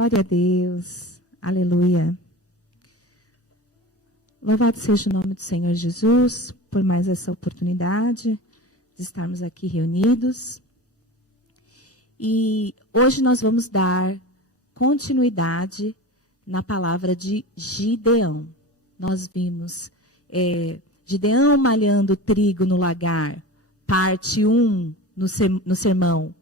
Glória a Deus. Aleluia. Louvado seja o nome do Senhor Jesus por mais essa oportunidade de estarmos aqui reunidos. E hoje nós vamos dar continuidade na palavra de Gideão. Nós vimos Gideão malhando trigo no lagar, parte 1 no sermão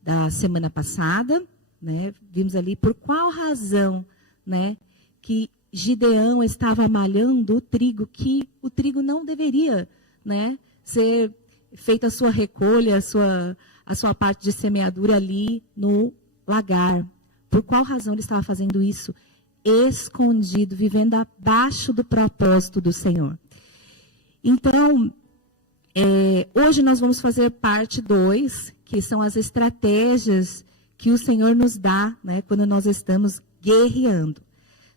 da semana passada. Né? Vimos ali por qual razão, né, que Gideão estava malhando o trigo, que o trigo não deveria, né, ser feita a sua recolha, a sua parte de semeadura ali no lagar. Por qual razão ele estava fazendo isso? Escondido, vivendo abaixo do propósito do Senhor. Então, hoje nós vamos fazer parte 2, que são as estratégias que o Senhor nos dá, né, quando nós estamos guerreando.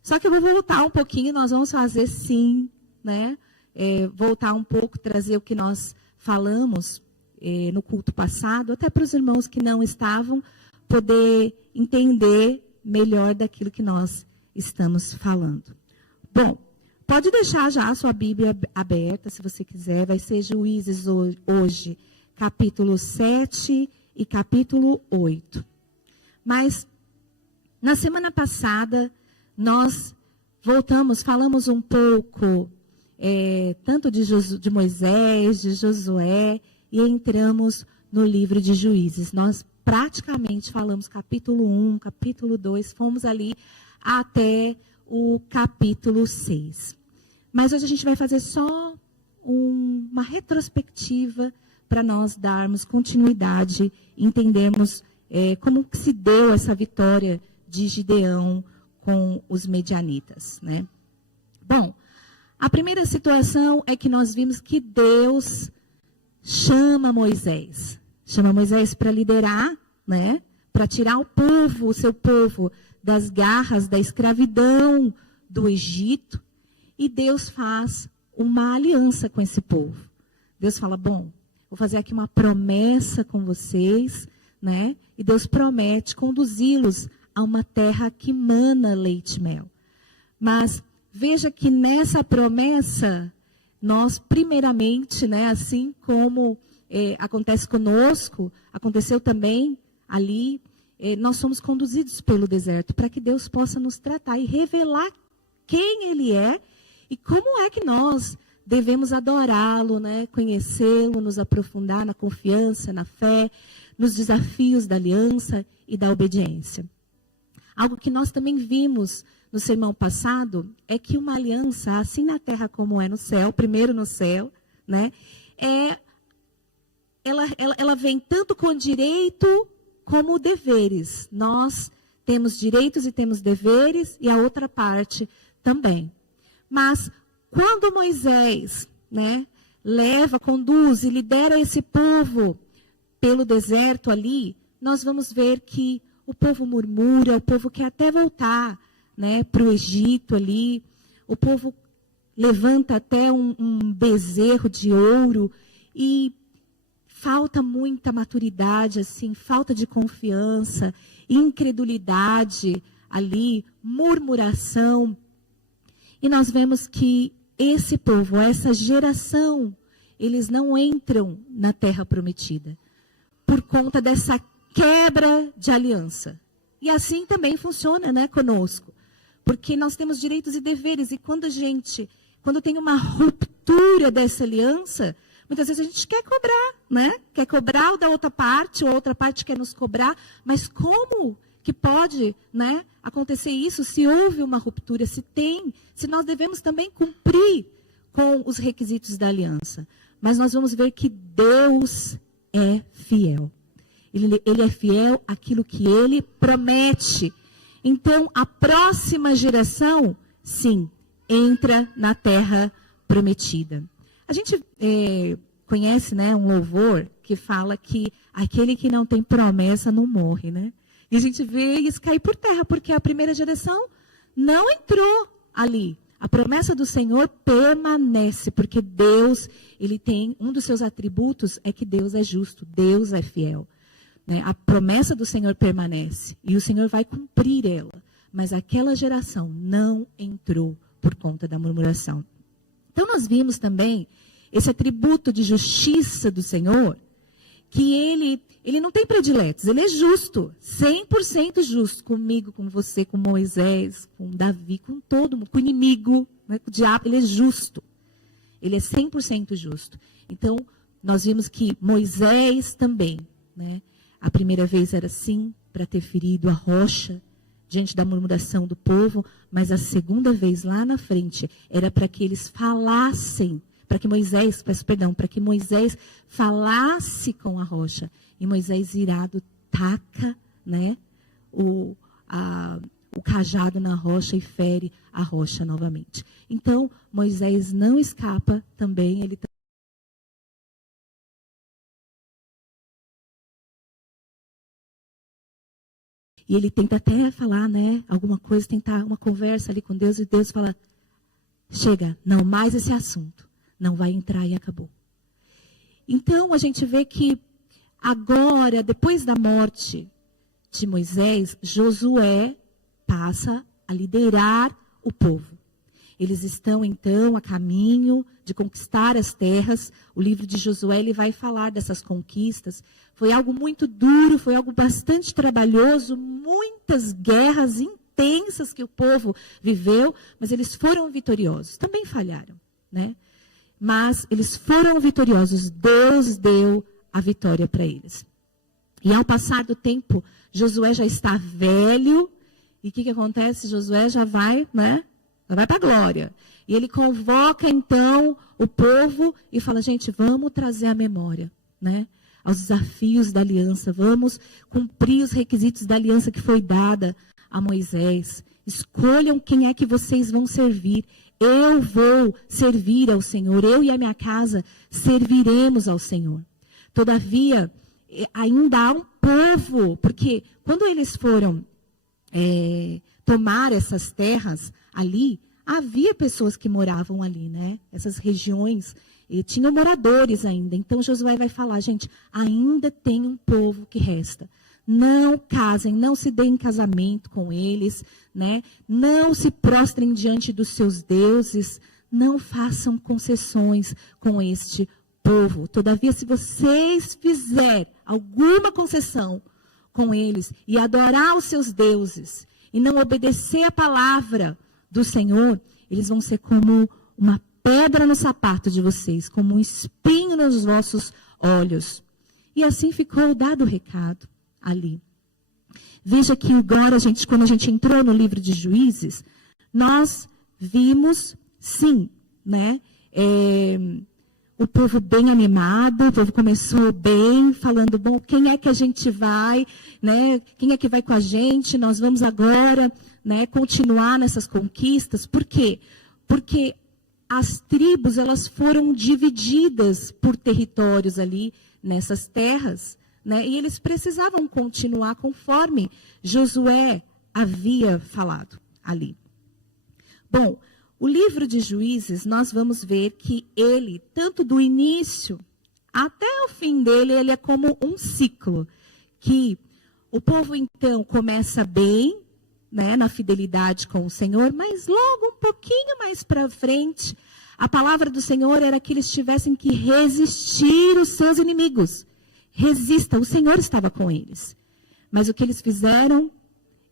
Só que eu vou voltar um pouquinho, nós vamos fazer sim, né, voltar um pouco, trazer o que nós falamos no culto passado, até para os irmãos que não estavam, poder entender melhor daquilo que nós estamos falando. Bom, pode deixar já a sua Bíblia aberta, se você quiser, vai ser Juízes hoje, capítulo 7 e capítulo 8. Mas, na semana passada, nós falamos um pouco, tanto de Moisés, de Josué, e entramos no livro de Juízes. Nós praticamente falamos capítulo 1, capítulo 2, fomos ali até o capítulo 6. Mas hoje a gente vai fazer só uma retrospectiva para nós darmos continuidade, entendermos como que se deu essa vitória de Gideão com os medianitas, né? Bom, a primeira situação é que nós vimos que Deus chama Moisés para liderar, né? Para tirar o seu povo, das garras da escravidão do Egito, e Deus faz uma aliança com esse povo. Deus fala, bom, vou fazer aqui uma promessa com vocês, né? E Deus promete conduzi-los a uma terra que mana leite e mel. Mas veja que nessa promessa, nós primeiramente, né, assim como acontece conosco, aconteceu também ali, nós somos conduzidos pelo deserto para que Deus possa nos tratar e revelar quem Ele é e como é que nós devemos adorá-lo, né, conhecê-lo, nos aprofundar na confiança, na fé, nos desafios da aliança e da obediência. Algo que nós também vimos no sermão passado é que uma aliança, assim na terra como é no céu, primeiro no céu, né, ela vem tanto com direito como deveres. Nós temos direitos e temos deveres, e a outra parte também. Mas quando Moisés, né, conduz e lidera esse povo pelo deserto ali, nós vamos ver que o povo murmura, o povo quer até voltar, né, para o Egito ali, o povo levanta até um bezerro de ouro, e falta muita maturidade, assim, falta de confiança, incredulidade ali, murmuração. E nós vemos que esse povo, essa geração, eles não entram na terra prometida por conta dessa quebra de aliança. E assim também funciona, né, conosco. Porque nós temos direitos e deveres. E quando tem uma ruptura dessa aliança, muitas vezes a gente quer cobrar, né? Quer cobrar o da outra parte, ou a outra parte quer nos cobrar. Mas como que pode, né, acontecer isso se houve uma ruptura, se nós devemos também cumprir com os requisitos da aliança? Mas nós vamos ver que Deus é fiel. Ele é fiel àquilo que Ele promete. Então, a próxima geração, sim, entra na terra prometida. A gente conhece, né, um louvor que fala que aquele que não tem promessa não morre, né? E a gente vê isso cair por terra, porque a primeira geração não entrou ali. A promessa do Senhor permanece, porque Deus, Ele tem, um dos seus atributos é que Deus é justo, Deus é fiel. né? A promessa do Senhor permanece e o Senhor vai cumprir ela. Mas aquela geração não entrou por conta da murmuração. Então nós vimos também esse atributo de justiça do Senhor, que ele não tem prediletos, ele é justo, 100% justo comigo, com você, com Moisés, com Davi, com todo mundo, com o inimigo, né, com o diabo, ele é justo. Ele é 100% justo. Então, nós vimos que Moisés também, né, a primeira vez era sim para ter ferido a rocha diante da murmuração do povo, mas a segunda vez lá na frente era para que eles falassem, para que Moisés falasse com a rocha. E Moisés, irado, taca, né, o cajado na rocha e fere a rocha novamente. Então, Moisés não escapa também, ele e ele tenta até falar, né, alguma coisa, tentar uma conversa ali com Deus, e Deus fala, chega, não mais esse assunto, não vai entrar e acabou. Então, a gente vê que agora, depois da morte de Moisés, Josué passa a liderar o povo. Eles estão, então, a caminho de conquistar as terras. O livro de Josué, ele vai falar dessas conquistas. Foi algo muito duro, foi algo bastante trabalhoso, muitas guerras intensas que o povo viveu, mas eles foram vitoriosos. Também falharam, né? Mas eles foram vitoriosos. Deus deu a vitória para eles. E ao passar do tempo, Josué já está velho. E o que acontece? Josué já vai, né? Já vai para a glória. E ele convoca, então, o povo e fala, gente, vamos trazer a memória, né, aos desafios da aliança. Vamos cumprir os requisitos da aliança que foi dada a Moisés. Escolham quem é que vocês vão servir. Eu vou servir ao Senhor. Eu e a minha casa serviremos ao Senhor. Todavia, ainda há um povo, porque quando eles foram tomar essas terras ali, havia pessoas que moravam ali, né? Essas regiões, e tinham moradores ainda. Então Josué vai falar, gente, ainda tem um povo que resta. Não casem, não se deem casamento com eles, né? Não se prostrem diante dos seus deuses, não façam concessões com este povo. Todavia, se vocês fizerem alguma concessão com eles e adorar os seus deuses e não obedecer a palavra do Senhor, eles vão ser como uma pedra no sapato de vocês, como um espinho nos vossos olhos. E assim ficou dado o recado ali. Veja que agora, quando a gente entrou no livro de Juízes, nós vimos, sim, né, o povo bem animado, o povo começou bem, falando, bom, quem é que a gente vai, né, quem é que vai com a gente, nós vamos agora, né, continuar nessas conquistas. Por quê? Porque as tribos, elas foram divididas por territórios ali nessas terras, né, e eles precisavam continuar conforme Josué havia falado ali. Bom, o livro de Juízes, nós vamos ver que ele, tanto do início até o fim dele, ele é como um ciclo, que o povo então começa bem, né, na fidelidade com o Senhor, mas logo um pouquinho mais para frente, a palavra do Senhor era que eles tivessem que resistir os seus inimigos. Resista, o Senhor estava com eles. Mas o que eles fizeram?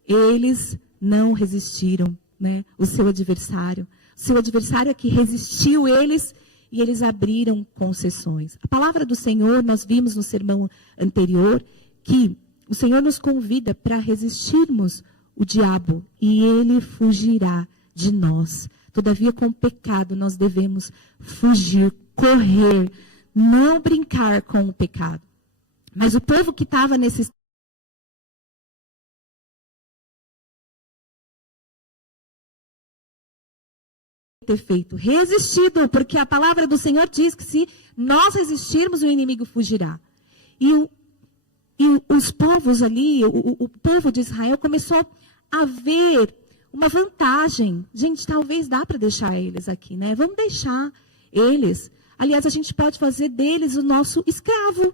Eles não resistiram, né, o seu adversário. O seu adversário é que resistiu eles e eles abriram concessões. A palavra do Senhor, nós vimos no sermão anterior, que o Senhor nos convida para resistirmos o diabo e ele fugirá de nós. Todavia, com o pecado, nós devemos fugir, correr, não brincar com o pecado. Mas o povo que estava nesse ter feito, resistido, porque a palavra do Senhor diz que se nós resistirmos, o inimigo fugirá. E os povos ali, o povo de Israel começou a ver uma vantagem. Gente, talvez dá para deixar eles aqui, né? Vamos deixar eles. Aliás, a gente pode fazer deles o nosso escravo.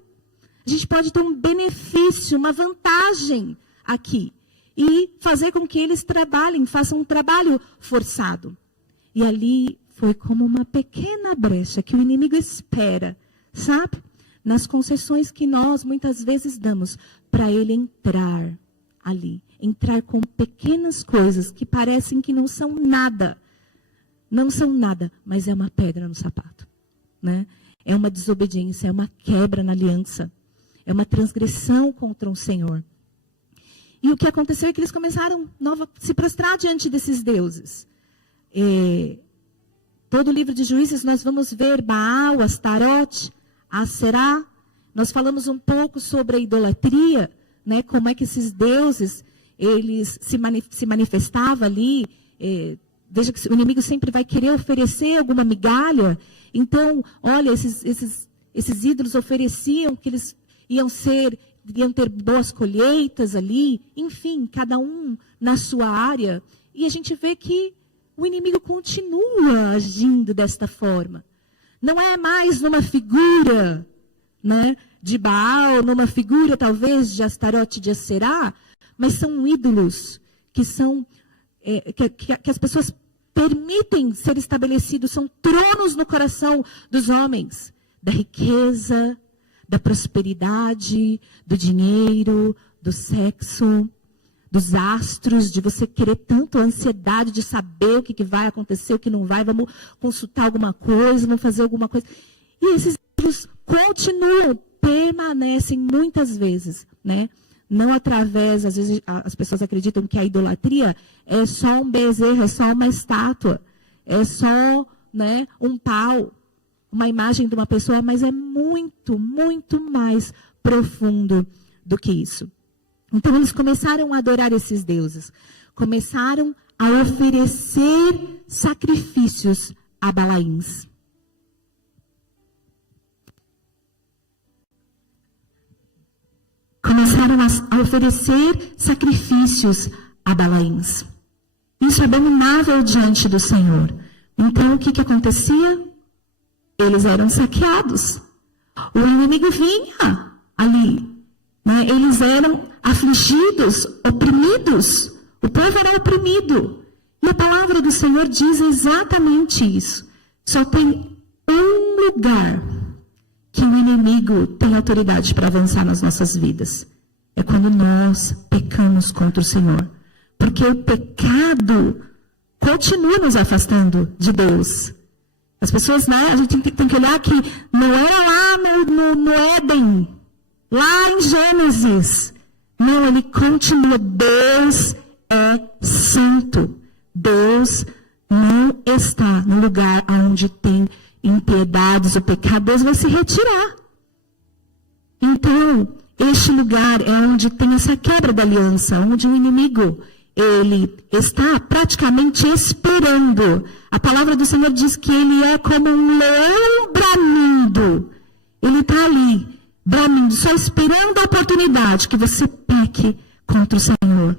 A gente pode ter um benefício, uma vantagem aqui. E fazer com que eles trabalhem, façam um trabalho forçado. E ali foi como uma pequena brecha que o inimigo espera, sabe? Nas concessões que nós muitas vezes damos para ele entrar ali. Entrar com pequenas coisas que parecem que não são nada. Não são nada, mas é uma pedra no sapato, né? É uma desobediência, é uma quebra na aliança. É uma transgressão contra o Senhor. E o que aconteceu é que eles começaram a se prostrar diante desses deuses. Todo o livro de Juízes nós vamos ver Baal, Astarote, Aserá. Nós falamos um pouco sobre a idolatria, né? Como é que esses deuses eles se manifestavam ali. Veja que o inimigo sempre vai querer oferecer alguma migalha. Então, olha, esses ídolos ofereciam que eles iam ter boas colheitas ali, enfim, cada um na sua área. E a gente vê que o inimigo continua agindo desta forma. Não é mais numa figura, né, de Baal, numa figura talvez de Astarote, de Aserá, mas são ídolos que são que as pessoas permitem ser estabelecidos, são tronos no coração dos homens, da riqueza, da prosperidade, do dinheiro, do sexo, dos astros, de você querer tanto a ansiedade de saber o que vai acontecer, o que não vai, vamos consultar alguma coisa, vamos fazer alguma coisa. E esses ídolos continuam, permanecem muitas vezes, né? Não através, às vezes as pessoas acreditam que a idolatria é só um bezerro, é só uma estátua, é só, né, um pau, uma imagem de uma pessoa, mas é muito, muito mais profundo do que isso. Então eles começaram a adorar esses deuses, começaram a oferecer sacrifícios a Balaíns. Começaram a oferecer sacrifícios a Balaíns. Isso é abominável diante do Senhor. Então, o que acontecia? Eles eram saqueados. O inimigo vinha ali, né? Eles eram afligidos, oprimidos. O povo era oprimido. E a palavra do Senhor diz exatamente isso. Só tem um lugar que o inimigo tem autoridade para avançar nas nossas vidas. É quando nós pecamos contra o Senhor. Porque o pecado continua nos afastando de Deus. As pessoas, né, a gente tem que olhar que não era lá no Éden, lá em Gênesis. Não, ele continua. Deus é santo. Deus não está no lugar onde tem impiedades, o pecado. Deus vai se retirar. Então, este lugar é onde tem essa quebra da aliança, onde o inimigo, ele está praticamente esperando. A palavra do Senhor diz que ele é como um leão bramindo. Ele está ali, bramindo, só esperando a oportunidade que você peque contra o Senhor.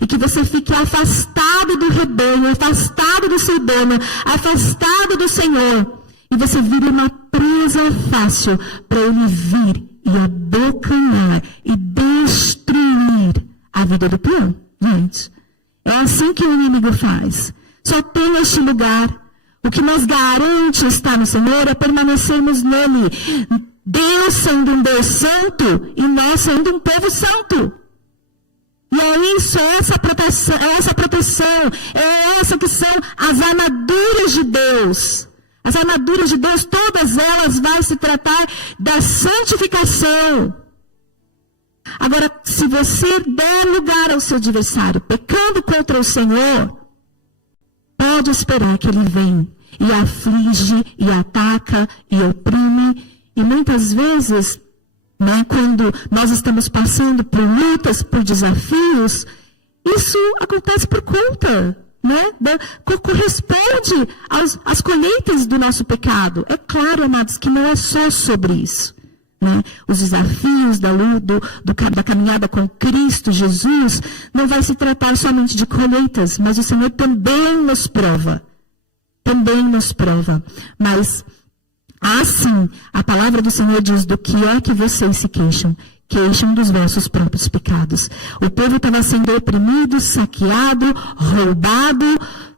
E que você fique afastado do rebanho, afastado do seu dono, afastado do Senhor. E você vira uma presa fácil para ele vir e abocanhar e destruir a vida do peão. Gente, é assim que o inimigo faz. Só tem este lugar. O que nos garante estar no Senhor é permanecermos nele. Deus sendo um Deus santo e nós sendo um povo santo. E é isso, é essa proteção, é essa que são as armaduras de Deus. As armaduras de Deus, todas elas vão se tratar da santificação. Agora, se você der lugar ao seu adversário, pecando contra o Senhor, pode esperar que ele vem e aflige, e ataca, e oprime. E muitas vezes, né, quando nós estamos passando por lutas, por desafios, isso acontece por conta, né, corresponde às colheitas do nosso pecado. É claro, amados, que não é só sobre isso. Né? Os desafios da caminhada com Cristo Jesus não vai se tratar somente de colheitas, mas o Senhor também nos prova. Também nos prova. Mas Assim, a palavra do Senhor diz: do que é que vocês se queixam? Queixam dos vossos próprios pecados. O povo estava sendo oprimido, saqueado, roubado,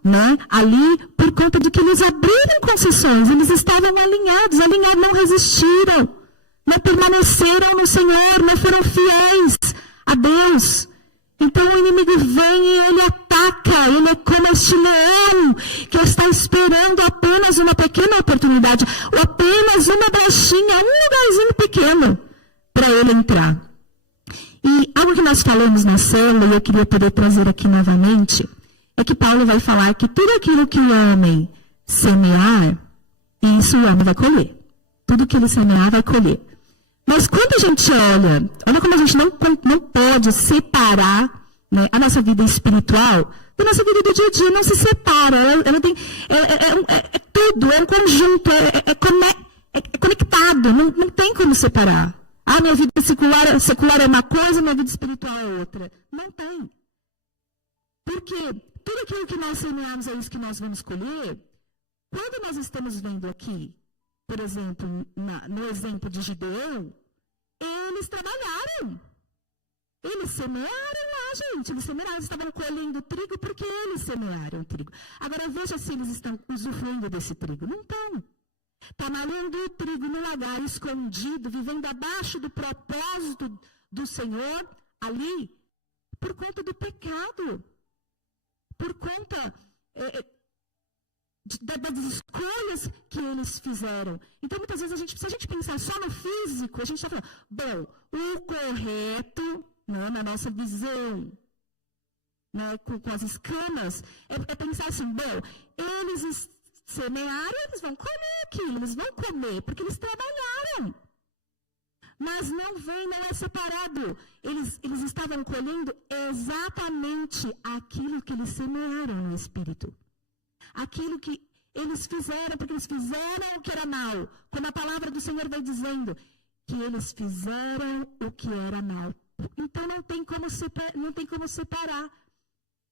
né? Ali por conta de que eles abriram concessões. Eles estavam alinhados, não resistiram, não permaneceram no Senhor, não foram fiéis a Deus. Então o inimigo vem e ele ataca, ele é como este leão que está esperando apenas uma pequena oportunidade, ou apenas uma brechinha, um lugarzinho pequeno para ele entrar. E algo que nós falamos na célula, e eu queria poder trazer aqui novamente, é que Paulo vai falar que tudo aquilo que o homem semear, isso o homem vai colher. Tudo que ele semear vai colher. Mas quando a gente olha como a gente não pode separar, né, a nossa vida espiritual da nossa vida do dia a dia, não se separa. Ela tem, é tudo, é um conjunto, é conectado, não tem como separar. Ah, minha vida secular é uma coisa, minha vida espiritual é outra. Não tem. Porque tudo aquilo que nós semearmos é isso que nós vamos colher. Quando nós estamos vendo aqui, por exemplo, no exemplo de Gideão, eles trabalharam. Eles semearam lá, gente. Eles estavam colhendo trigo porque eles semearam trigo. Agora veja se eles estão usufruindo desse trigo. Não estão. Está malhando o trigo no lagar, escondido, vivendo abaixo do propósito do Senhor, ali, por conta do pecado. Por conta das escolhas que eles fizeram. Então, muitas vezes, se a gente pensar só no físico, a gente está falando, bom, o correto, né, na nossa visão, né, com as escamas, é pensar assim, bom, eles semearam, eles vão comer aquilo, eles vão comer, porque eles trabalharam. Mas não é separado. Eles estavam colhendo exatamente aquilo que eles semearam no Espírito. Aquilo que eles fizeram, porque eles fizeram o que era mal. Como a palavra do Senhor vai dizendo, que eles fizeram o que era mal. Então não tem como separar.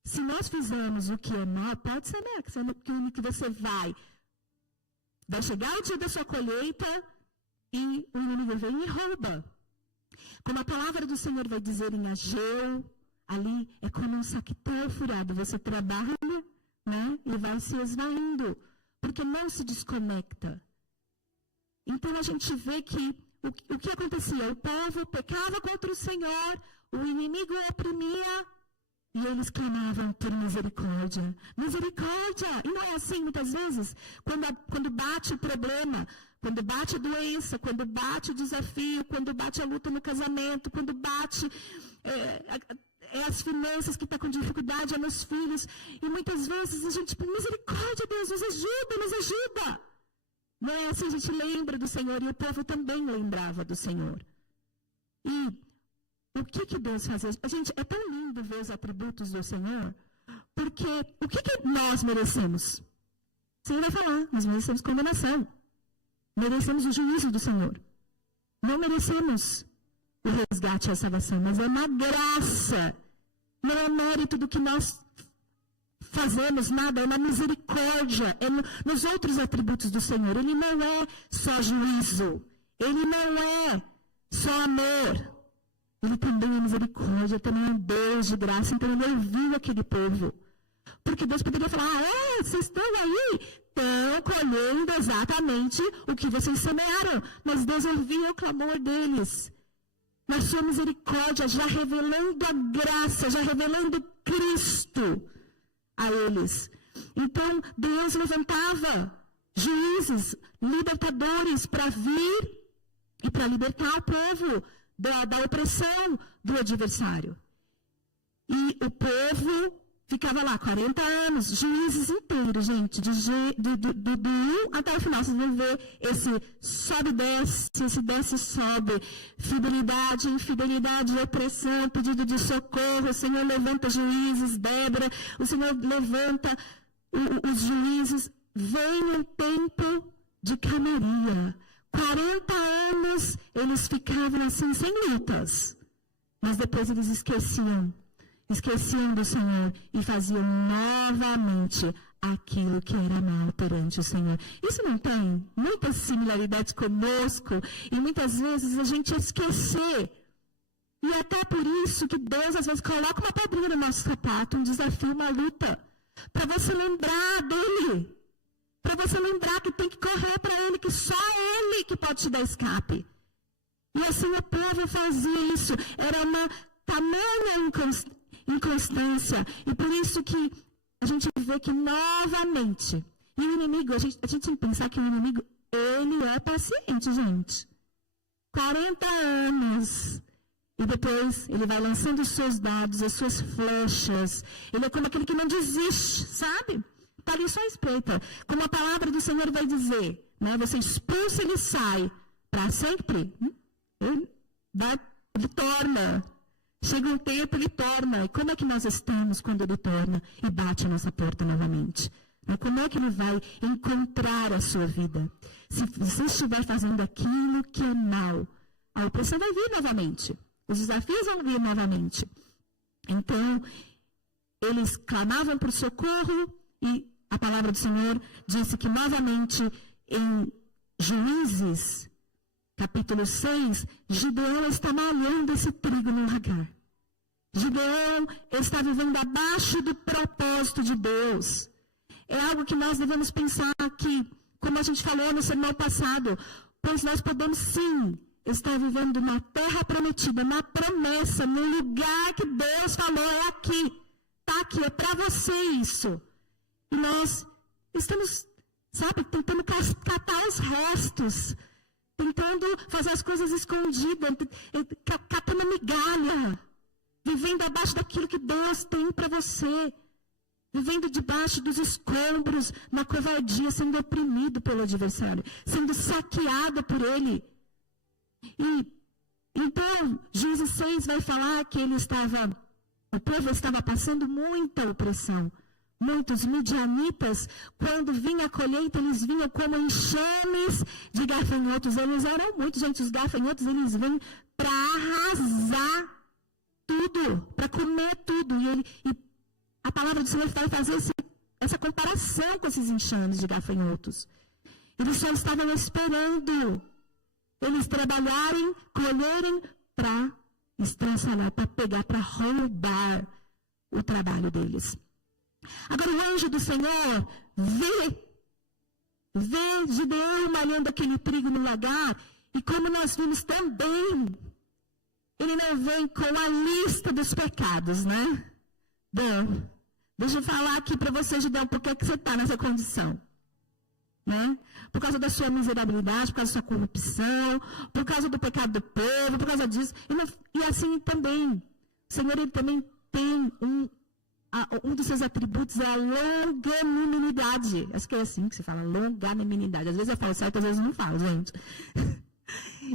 Se nós fizermos o que é mal, pode ser que você vai chegar o dia da sua colheita e o inimigo vem e rouba. Como a palavra do Senhor vai dizer em Ageu, ali é como um saquetel furado. Você trabalha, né, e vai se esvaindo, porque não se desconecta. Então a gente vê que o que acontecia? O povo pecava contra o Senhor, o inimigo oprimia, e eles clamavam por misericórdia. Misericórdia! E não é assim, muitas vezes, quando bate o problema, quando bate a doença, quando bate o desafio, quando bate a luta no casamento, quando bate as finanças que estão com dificuldade, nos filhos. E muitas vezes a gente, misericórdia, Deus, nos ajuda. Não é assim, a gente lembra do Senhor, e o povo também lembrava do Senhor. E o que Deus faz? Gente, é tão lindo ver os atributos do Senhor, porque o que nós merecemos? O Senhor vai falar, nós merecemos condenação. Merecemos o juízo do Senhor. Não merecemos o resgate e a salvação, mas é uma graça. Não é mérito do que nós fazemos, nada, é uma misericórdia. É nos outros atributos do Senhor. Ele não é só juízo. Ele não é só amor. Ele também é misericórdia, também é um Deus de graça. Então ele ouviu aquele povo. Porque Deus poderia falar, vocês estão aí, estão colhendo exatamente o que vocês semearam. Mas Deus ouviu o clamor deles. Na sua misericórdia, já revelando a graça, já revelando Cristo a eles. Então, Deus levantava juízes, libertadores para vir e para libertar o povo da opressão do adversário. E o povo ficava lá 40 anos, juízes inteiros, gente, do 1 até o final. Vocês vão ver esse sobe e desce, esse desce e sobe, fidelidade, infidelidade, opressão, pedido de socorro. O Senhor levanta juízes, Débora, o Senhor levanta os juízes. Vem um tempo de calmaria. 40 anos eles ficavam assim, sem lutas. Mas depois eles esqueciam do Senhor e faziam novamente aquilo que era mal perante o Senhor. Isso não tem muita similaridade conosco? E muitas vezes a gente esquecer. E até por isso que Deus às vezes coloca uma pedrinha no nosso sapato, um desafio, uma luta. Para você lembrar dele. Para você lembrar que tem que correr para ele, que só ele que pode te dar escape. E assim o povo fazia isso. Era uma tamanha inconstância. E por isso que a gente vê que novamente, e o inimigo, a gente tem que pensar que o inimigo, ele é paciente, gente. 40 anos. E depois ele vai lançando os seus dados, as suas flechas. Ele é como aquele que não desiste, sabe? Está ali só à espreita. Como a palavra do Senhor vai dizer, né? Você expulsa, ele sai. Para sempre. Ele torna. Chega um tempo, ele torna. E como é que nós estamos quando ele torna e bate a nossa porta novamente? Como é que ele vai encontrar a sua vida? Se você estiver fazendo aquilo que é mal, a opressão vai vir novamente. Os desafios vão vir novamente. Então, eles clamavam por socorro e a palavra do Senhor disse que novamente em Juízes, capítulo 6, Gideão está malhando esse trigo no lagar. Gideão está vivendo abaixo do propósito de Deus. É algo que nós devemos pensar aqui, como a gente falou no sermão passado, pois nós podemos sim estar vivendo na terra prometida, na promessa, no lugar que Deus falou, é aqui. Está aqui, é para você isso. E nós estamos, sabe, tentando catar os restos, tentando fazer as coisas escondidas, catando migalha, vivendo abaixo daquilo que Deus tem para você, vivendo debaixo dos escombros, na covardia, sendo oprimido pelo adversário, sendo saqueado por ele. E então, Juízes 6 vai falar que o povo estava passando muita opressão. Muitos midianitas, quando vinha a colheita, eles vinham como enxames de gafanhotos. Eles eram muitos, gente, os gafanhotos, eles vêm para arrasar tudo, para comer tudo. E a palavra do Senhor vai fazer essa comparação com esses enxames de gafanhotos. Eles só estavam esperando eles trabalharem, colherem para estraçalhar, para pegar, para roubar o trabalho deles. Agora o anjo do Senhor vê Gideão malhando aquele trigo no lagar, e como nós vimos também, ele não vem com a lista dos pecados, né? Bom, deixa eu falar aqui para você, Gideão, por que você está nessa condição? Né? Por causa da sua miserabilidade, por causa da sua corrupção, por causa do pecado do povo, por causa disso. E assim também, o Senhor ele também tem um dos seus atributos é a longanimidade. Acho que é assim que se fala, longanimidade. Às vezes eu falo certo, às vezes eu não falo, gente.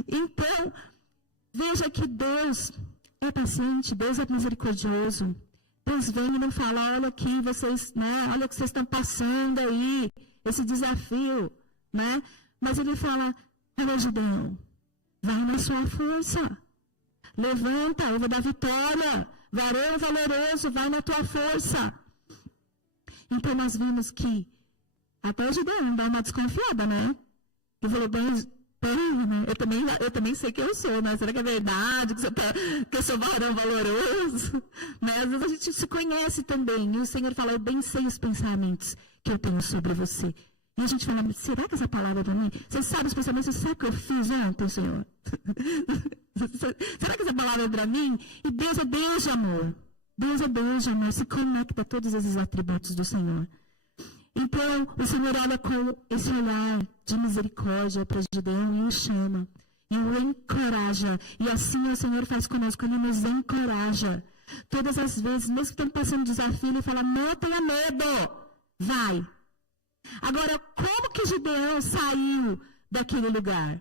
Então, veja que Deus é paciente, Deus é misericordioso. Deus vem e não fala, olha aqui, vocês, né? Olha o que vocês estão passando aí, esse desafio, né? Mas ele fala, olha, Gideão, vai na sua força. Levanta, eu vou dar vitória. Varão valoroso, vai na tua força. Então nós vimos que até o Gideão dá uma desconfiada, né? Eu falei, bem, né? Eu também sei que eu sou, né? Será que é verdade que eu sou varão valoroso? Né? Às vezes a gente se conhece também. E o Senhor fala, eu bem sei os pensamentos que eu tenho sobre você. E a gente fala, será que essa palavra é para mim? Você sabe os pensamentos, você sabe o que eu fiz ontem, Senhor? Será que essa palavra é para mim? E Deus é Deus de amor. Deus é Deus de amor. Se conecta a todos esses atributos do Senhor. Então, o Senhor olha com esse olhar de misericórdia para Gideão e o chama. E o encoraja. E assim o Senhor faz conosco. Ele nos encoraja. Todas as vezes, mesmo que estamos passando desafio, Ele fala, não tenha medo. Vai. Agora, como que Gideão saiu daquele lugar?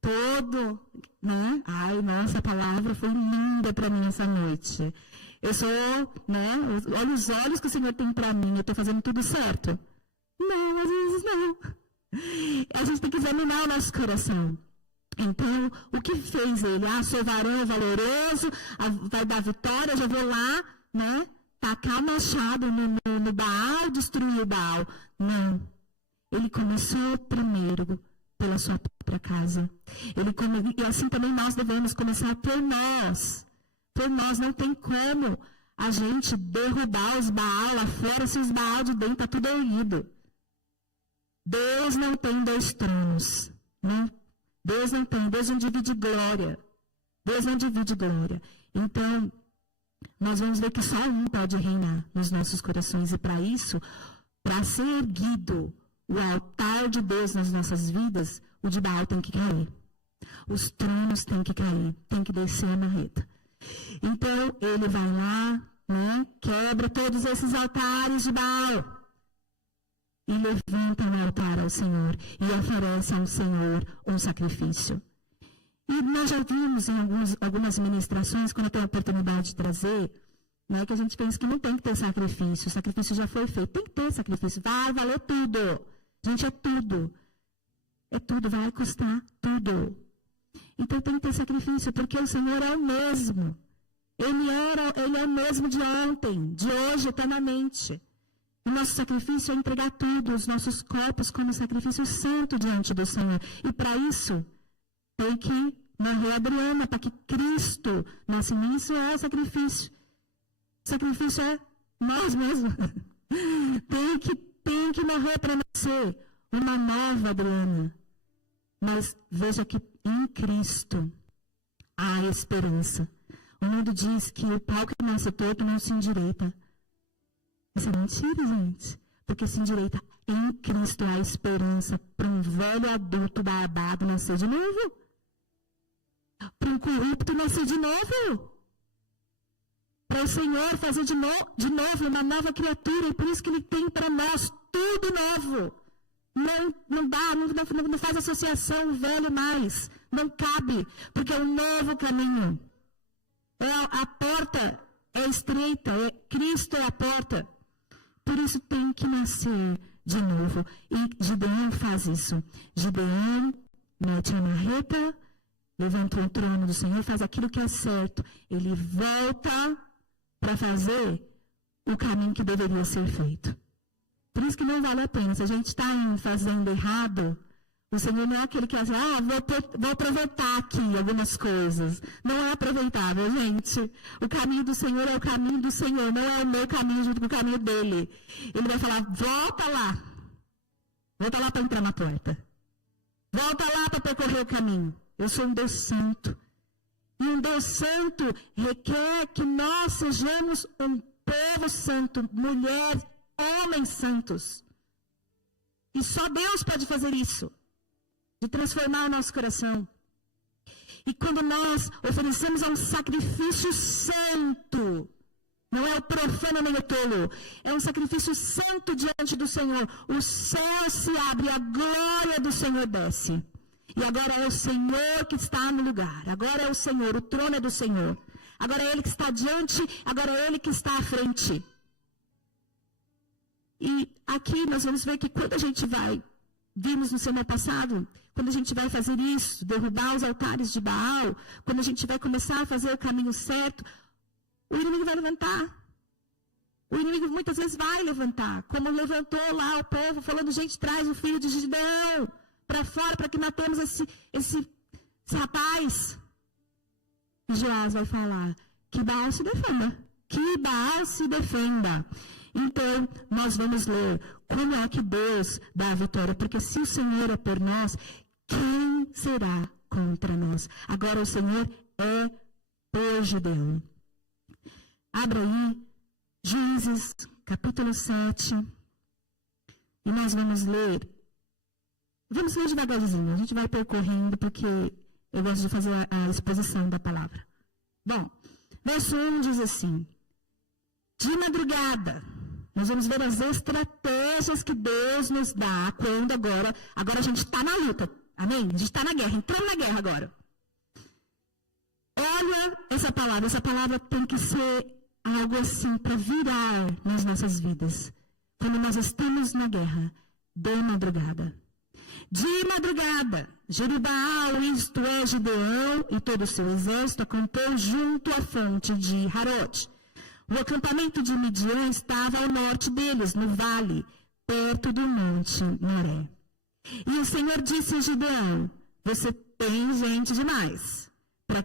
Todo, né? Ai, nossa, a palavra foi linda para mim essa noite. Eu sou, né? Olha os olhos que o Senhor tem para mim. Eu estou fazendo tudo certo? Não, às vezes não. A gente tem que examinar o nosso coração. Então, o que fez ele? Sou varão valoroso, vai dar vitória, já vou lá, né? tacar machado no Baal, destruir o Baal. Não. Ele começou primeiro pela sua própria casa. E assim também nós devemos começar por nós. Por nós não tem como a gente derrubar os Baal lá fora se os Baal de dentro está tudo erguido. Deus não tem dois tronos. Né? Deus não tem. Deus não divide glória. Deus não divide glória. Então, nós vamos ver que só um pode reinar nos nossos corações. E para isso, para ser erguido o altar de Deus nas nossas vidas, o de Baal tem que cair. Os tronos têm que cair, tem que descer a marreta. Então, ele vai lá, né, quebra todos esses altares de Baal e levanta um altar ao Senhor e oferece ao Senhor um sacrifício. E nós já vimos em algumas ministrações, quando eu tenho a oportunidade de trazer, né, que a gente pensa que não tem que ter sacrifício. O sacrifício já foi feito. Tem que ter sacrifício. Vai valer tudo. Gente, é tudo. É tudo. Vai custar tudo. Então tem que ter sacrifício, porque o Senhor é o mesmo. Ele é o mesmo de ontem, de hoje, eternamente. O nosso sacrifício é entregar tudo, os nossos corpos como sacrifício santo diante do Senhor. E para isso, tem que morrer a Adriana, para que Cristo nasça em mim. Isso é sacrifício. Sacrifício é nós mesmos. Tem que morrer para nascer uma nova Adriana. Mas veja que em Cristo há esperança. O mundo diz que o pau que nasce torto não se endireita. Isso é mentira, gente. Porque se endireita. Em Cristo há esperança para um velho adulto barbado nascer de novo. Para um corrupto nascer de novo. Para o Senhor fazer de novo uma nova criatura. E por isso que Ele tem para nós tudo novo. Não faz associação velho mais. Não cabe. Porque é um novo caminho. A porta é estreita. Cristo é a porta. Por isso tem que nascer de novo. E Gideão faz isso. Gideão mete a marreta, levanta o trono do Senhor, faz aquilo que é certo. Ele volta para fazer o caminho que deveria ser feito. Por isso que não vale a pena. Se a gente está fazendo errado, o Senhor não é aquele que diz, vou aproveitar aqui algumas coisas. Não é aproveitável, gente. O caminho do Senhor é o caminho do Senhor, não é o meu caminho junto com o caminho dele. Ele vai falar, volta lá. Volta lá para entrar na porta. Volta lá para percorrer o caminho. Eu sou um Deus santo. E um Deus santo requer que nós sejamos um povo santo, mulheres, homens santos. E só Deus pode fazer isso. De transformar o nosso coração. E quando nós oferecemos um sacrifício santo, não é o profano nem o tolo, é um sacrifício santo diante do Senhor, o céu se abre, a glória do Senhor desce. E agora é o Senhor que está no lugar, agora é o Senhor, o trono é do Senhor. Agora é Ele que está diante, agora é Ele que está à frente. E aqui nós vamos ver que quando a gente vimos no semana passado, quando a gente vai fazer isso, derrubar os altares de Baal, quando a gente vai começar a fazer o caminho certo, o inimigo vai levantar. O inimigo muitas vezes vai levantar, como levantou lá o povo, falando, gente, traz o filho de Gideão para fora, para que matemos esse rapaz. E Joás vai falar, que Baal se defenda. Que Baal se defenda. Então, nós vamos ler como é que Deus dá a vitória. Porque se o Senhor é por nós, quem será contra nós? Agora o Senhor é por Gideão. Abra aí, Juízes, capítulo 7. E nós vamos ler. Vamos ler devagarzinho. A gente vai percorrendo porque eu gosto de fazer a exposição da palavra. Bom, verso 1 diz assim. De madrugada, nós vamos ver as estratégias que Deus nos dá quando agora a gente está na luta, amém? A gente está na guerra, entrando na guerra agora. Olha essa palavra tem que ser algo assim para virar nas nossas vidas. Quando nós estamos na guerra, de madrugada. De madrugada, Jerubbaal, isto é, Gideão e todo o seu exército, acampou junto à fonte de Harod. O acampamento de Midian estava ao norte deles, no vale, perto do monte Moré. E o Senhor disse a Gideão: você tem gente demais para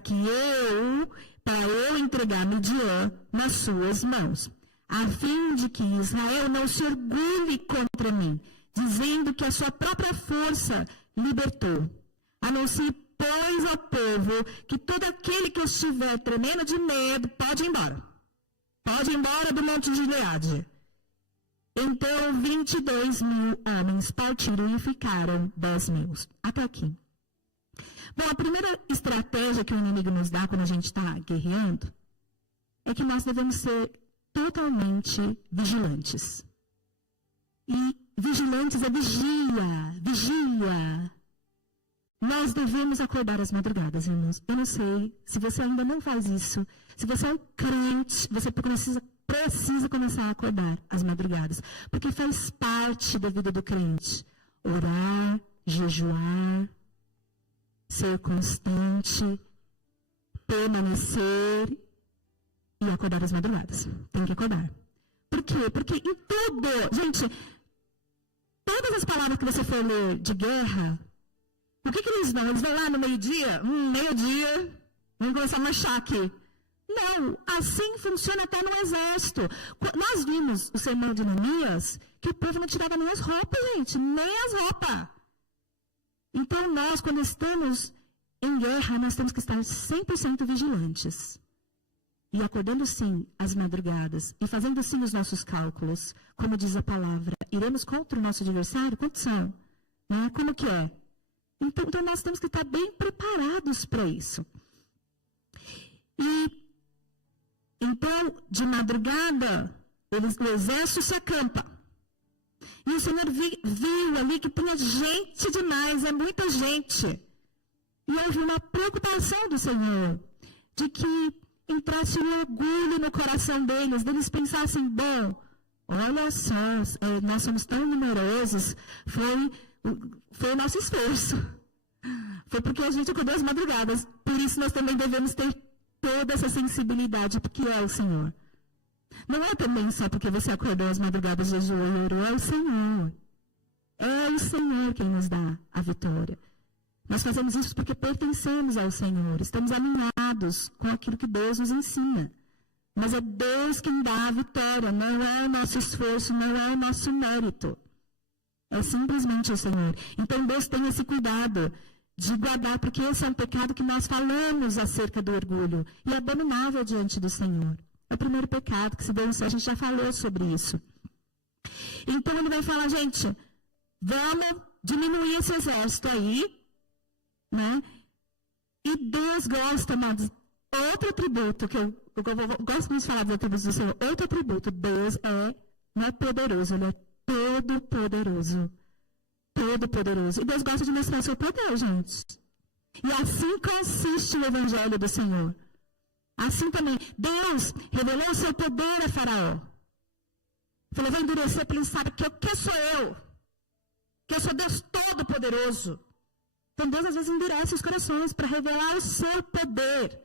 eu entregar Midian nas suas mãos, a fim de que Israel não se orgulhe contra mim, dizendo que a sua própria força libertou. Anuncie, pois, ao povo que todo aquele que estiver tremendo de medo pode ir embora. Pode ir embora do monte de Gileade. Então 22.000 homens partiram e ficaram 10.000. Até aqui. Bom, a primeira estratégia que o inimigo nos dá quando a gente está guerreando é que nós devemos ser totalmente vigilantes. E vigilantes é vigia. Nós devemos acordar às madrugadas, irmãos. Eu não sei se você ainda não faz isso. Se você é um crente, você precisa começar a acordar às madrugadas. Porque faz parte da vida do crente. Orar, jejuar, ser constante, permanecer e acordar às madrugadas. Tem que acordar. Por quê? Porque em tudo, gente, todas as palavras que você for ler de guerra, o que eles vão? Eles vão lá no meio-dia? Vamos começar a marchar aqui. Não, assim funciona até no exército. Nós vimos o sermão de Neemias, que o povo não tirava nem as roupas, gente, nem as roupas. Então nós, quando estamos em guerra, nós temos que estar 100% vigilantes. E acordando sim às madrugadas, e fazendo sim os nossos cálculos, como diz a palavra, iremos contra o nosso adversário? Quantos são? Né? Como que é? Então nós temos que estar bem preparados para isso. E então, de madrugada, o exército se acampa. E o Senhor viu ali que tinha gente demais, é muita gente. E houve uma preocupação do Senhor, de que entrasse um orgulho no coração deles pensassem, bom, olha só, nós somos tão numerosos, foi o nosso esforço. Foi porque a gente acordou às madrugadas. Por isso nós também devemos ter toda essa sensibilidade, porque é o Senhor. Não é também só porque você acordou às madrugadas, jejuou e orou, é o Senhor. É o Senhor quem nos dá a vitória. Nós fazemos isso porque pertencemos ao Senhor. Estamos alinhados com aquilo que Deus nos ensina. Mas é Deus quem dá a vitória, não é o nosso esforço, não é o nosso mérito. É simplesmente o Senhor. Então Deus tem esse cuidado de guardar, porque esse é um pecado que nós falamos acerca do orgulho. E é abominável diante do Senhor. É o primeiro pecado, que se Deus a gente já falou sobre isso. Então ele vai falar, gente, vamos diminuir esse exército aí, né? E Deus gosta, amados, outro atributo, que eu gosto muito de falar dos atributos do Senhor, outro atributo, Deus não é poderoso, ele é todo-poderoso. Todo-poderoso. E Deus gosta de mostrar seu poder, gente. E assim consiste o evangelho do Senhor. Assim também, Deus revelou o seu poder a Faraó. Falou, vai endurecer para ele saber que sou eu. Que eu sou Deus todo-poderoso. Então Deus às vezes endurece os corações para revelar o seu poder.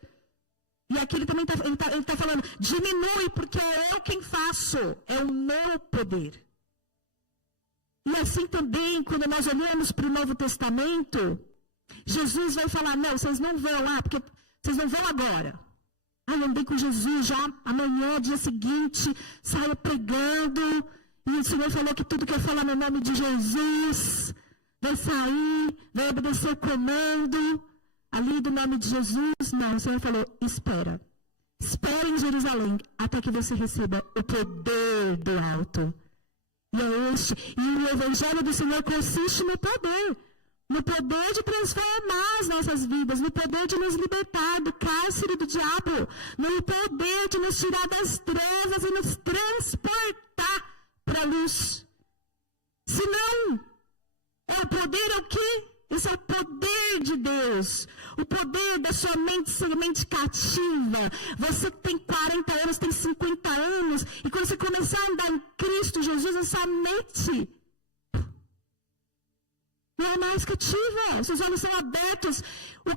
E aqui ele também está falando, diminui porque é eu quem faço. É o meu poder. E assim também, quando nós olhamos para o Novo Testamento, Jesus vai falar, não, vocês não vão lá, porque vocês não vão agora. Eu andei com Jesus já amanhã, dia seguinte, saia pregando. E o Senhor falou que tudo que eu falar no nome de Jesus vai sair, vai obedecer o comando ali do nome de Jesus. Não, o Senhor falou, espera. Espera em Jerusalém até que você receba o poder do alto. E o evangelho do Senhor consiste no poder de transformar as nossas vidas, no poder de nos libertar do cárcere do diabo, no poder de nos tirar das trevas e nos transportar para a luz. Se não, o poder é o quê? Esse é o poder de Deus, o poder da sua mente ser mente cativa. Você que tem 40 anos, tem 50 anos, e quando você começar a andar em Cristo Jesus, essa mente não é mais cativa, os seus olhos são abertos.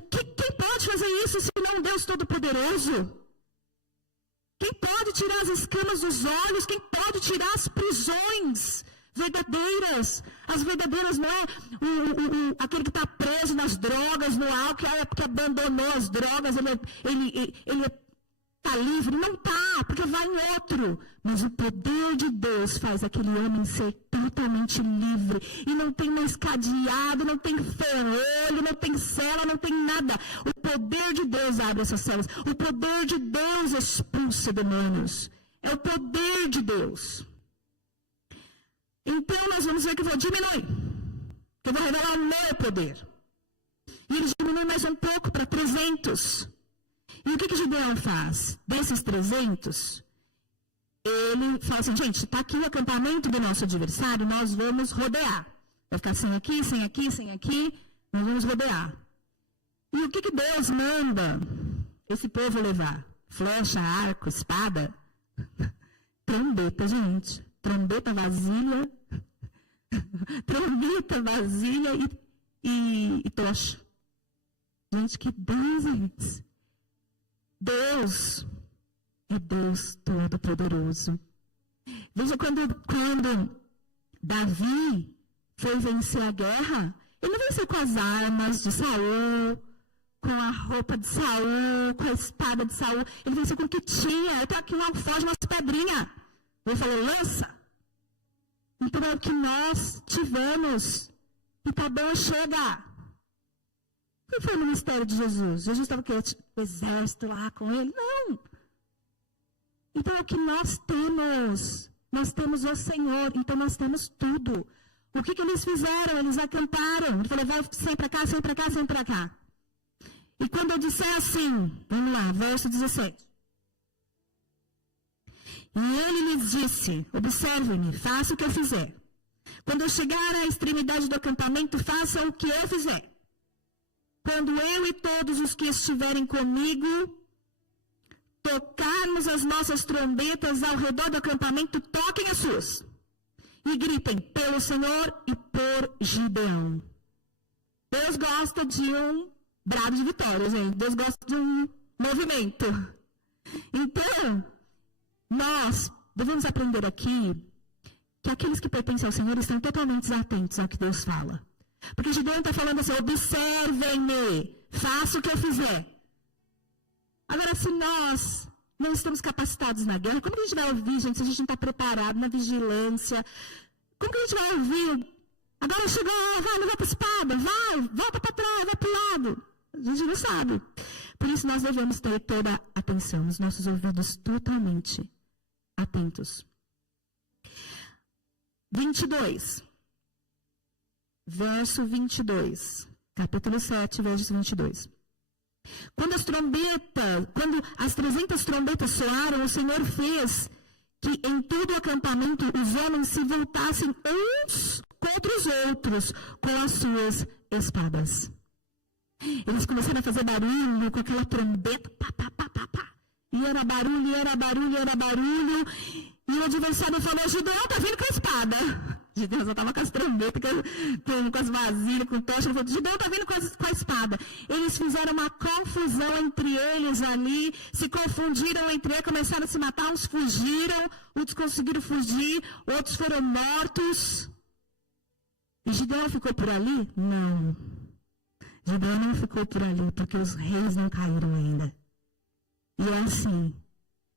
Quem pode fazer isso se não um Deus Todo-Poderoso? Quem pode tirar as escamas dos olhos? Quem pode tirar as prisões verdadeiras? As verdadeiras não é aquele que está preso nas drogas, no álcool, que abandonou as drogas, ele está livre. Não está, porque vai em outro. Mas o poder de Deus faz aquele homem ser totalmente livre. E não tem mais cadeado, não tem ferrolho, não tem cela, não tem nada. O poder de Deus abre essas celas. O poder de Deus expulsa demônios. É o poder de Deus. Então nós vamos ver que eu vou diminuir. Que eu vou revelar o meu poder. E ele diminui mais um pouco para 300. E o que Gideão faz? Desses 300, ele fala assim, gente, está aqui o acampamento do nosso adversário, nós vamos rodear. Vai ficar sem aqui, sem aqui, sem aqui, nós vamos rodear. E o que Deus manda esse povo levar? Flecha, arco, espada? Trombeta, gente. Trombeta, vasilha. Trombeta, vasilha e tocha. Gente, que Deus é esse? Deus é Deus Todo-Poderoso. Veja, quando Davi foi vencer a guerra, ele não venceu com as armas de Saul, com a roupa de Saul, com a espada de Saul. Ele venceu com o que tinha. Eu tenho aqui um alforje, umas pedrinhas. Ele falou, lança. Então é o que nós tivemos. E tá bom, chega. Qual foi o ministério de Jesus? Jesus estava com o exército lá com ele? Não. Então é o que nós temos. Nós temos o Senhor, então nós temos tudo. O que eles fizeram? Eles acamparam. Ele falou, vai sempre para cá, sempre para cá, sempre para cá. E quando eu disser assim, vamos lá, verso 17. E ele lhes disse, observe-me, faça o que eu fizer. Quando eu chegar à extremidade do acampamento, faça o que eu fizer. Quando eu e todos os que estiverem comigo tocarmos as nossas trombetas ao redor do acampamento, toquem as suas. E gritem pelo Senhor e por Gideão. Deus gosta de um brado de vitória, gente. Deus gosta de um movimento. Então, nós devemos aprender aqui que aqueles que pertencem ao Senhor estão totalmente atentos ao que Deus fala. Porque Gideão está falando assim, observem-me, faça o que eu fizer. Agora, se nós não estamos capacitados na guerra, como que a gente vai ouvir, gente, se a gente não está preparado na vigilância? Como que a gente vai ouvir? Agora chegou, vai, leva para a espada, vai, volta para trás, vai para o lado. A gente não sabe. Por isso, nós devemos ter toda a atenção, os nossos ouvidos totalmente atentos. 22. Verso 22. Capítulo 7, verso 22. Quando as 300 trombetas soaram, o Senhor fez que em todo o acampamento os homens se voltassem uns contra os outros com as suas espadas. Eles começaram a fazer barulho com aquela trombeta, pá, pá, pá, pá, pá. E era barulho, e era barulho, e era barulho. E o adversário falou, Gideão tá vindo com a espada. Gideão já estava com as trombetas, com as vasilhas, com tocha. Ele falou, Gideão tá vindo com a espada. Eles fizeram uma confusão entre eles ali, se confundiram entre eles, começaram a se matar, uns fugiram, outros conseguiram fugir, outros foram mortos. E Gideão ficou por ali? Não. Gideão não ficou por ali, porque os reis não caíram ainda. E é assim,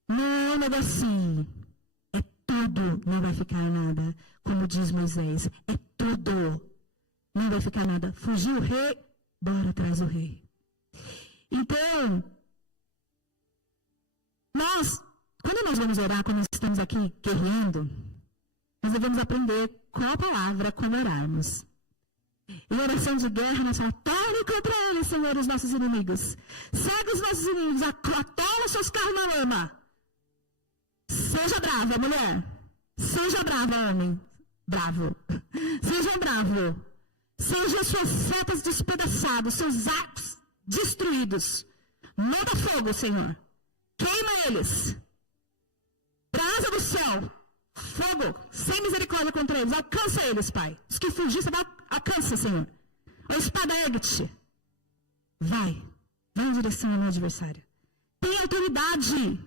não é um negocinho. Tudo não vai ficar nada, como diz Moisés. É tudo. Não vai ficar nada. Fugiu o rei, bora atrás do rei. Então, quando nós vamos orar, quando nós estamos aqui guerreando, nós devemos aprender qual a palavra quando orarmos. Em oração de guerra, nós falamos, tome contra eles, Senhor, os nossos inimigos. Segue os nossos inimigos, atola os seus carros na lama. Seja brava, mulher. Seja brava, homem. Bravo. Seja bravo. Sejam suas setas despedaçadas, seus arcos destruídos. Manda fogo, Senhor. Queima eles. Brasa do céu. Fogo. Sem misericórdia contra eles. Alcança eles, Pai. Os que fugir, você alcança, Senhor. A espada ergue-te. Vai. Vai em direção ao meu adversário. Tem autoridade.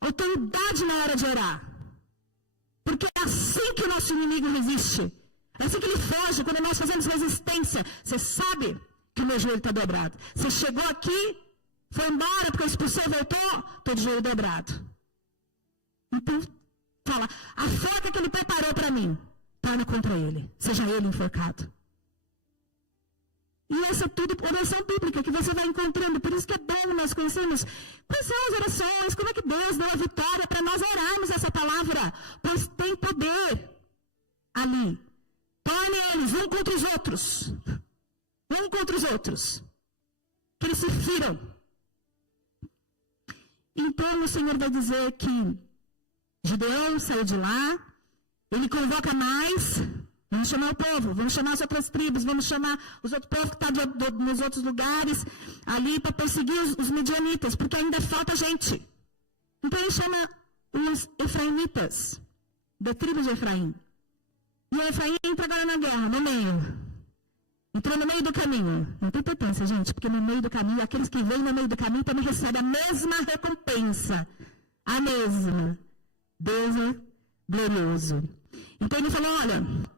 autoridade na hora de orar. Porque é assim que o nosso inimigo resiste. É assim que ele foge, quando nós fazemos resistência. Você sabe que o meu joelho está dobrado. Você chegou aqui, foi embora porque eu expulsei e voltou, estou de joelho dobrado. Então, fala, a forca que ele preparou para mim, torna contra ele, seja ele enforcado. E essa é tudo oração bíblica que você vai encontrando. Por isso que é bom nós conhecermos quais são as orações, como é que Deus deu a vitória para nós orarmos essa palavra. Pois tem poder ali. Torne eles um contra os outros. Um contra os outros. Que eles se firam. Então o Senhor vai dizer que Gideão saiu de lá. Ele convoca mais. Vamos chamar o povo, vamos chamar as outras tribos, vamos chamar os outros povos que estão nos outros lugares ali para perseguir os midianitas, porque ainda falta gente. Então ele chama os efraimitas, da tribo de Efraim. E o Efraim entra agora na guerra, no meio. Entrou no meio do caminho. Não tem importância, gente, porque no meio do caminho, aqueles que vêm no meio do caminho também recebem a mesma recompensa. A mesma. Deus é glorioso. Então ele falou, olha...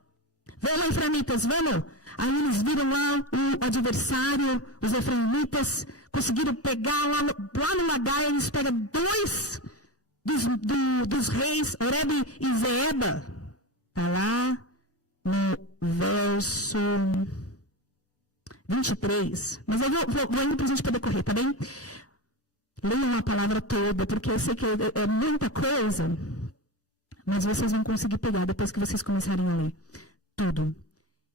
Vamos, efraimitas, vamos. Aí eles viram lá o adversário, os efraimitas, conseguiram pegar lá no lagar, eles pegam 2 dos reis, Oreb e Zeeba. Está lá no verso 23. Mas eu vou indo para a gente poder correr, tá bem? Leiam a palavra toda, porque eu sei que é muita coisa, mas vocês vão conseguir pegar depois que vocês começarem a ler. Tudo.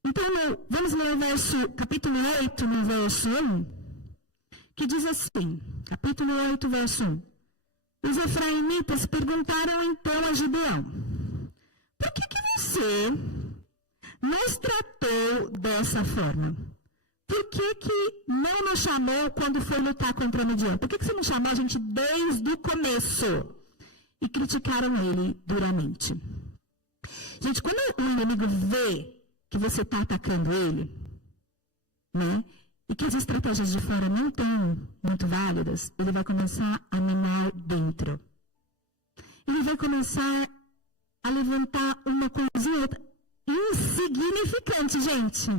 Então, vamos ler o verso, capítulo 8, no verso 1, que diz assim, capítulo 8, verso 1. Os efraimitas perguntaram então a Gideão, por que você nos tratou dessa forma? Por que não nos chamou quando foi lutar contra Midian? Por que você não chamou a gente desde o começo? E criticaram ele duramente. Gente, quando o inimigo vê que você está atacando ele, né, e que as estratégias de fora não estão muito válidas, ele vai começar a minar dentro. Ele vai começar a levantar uma coisinha insignificante, gente.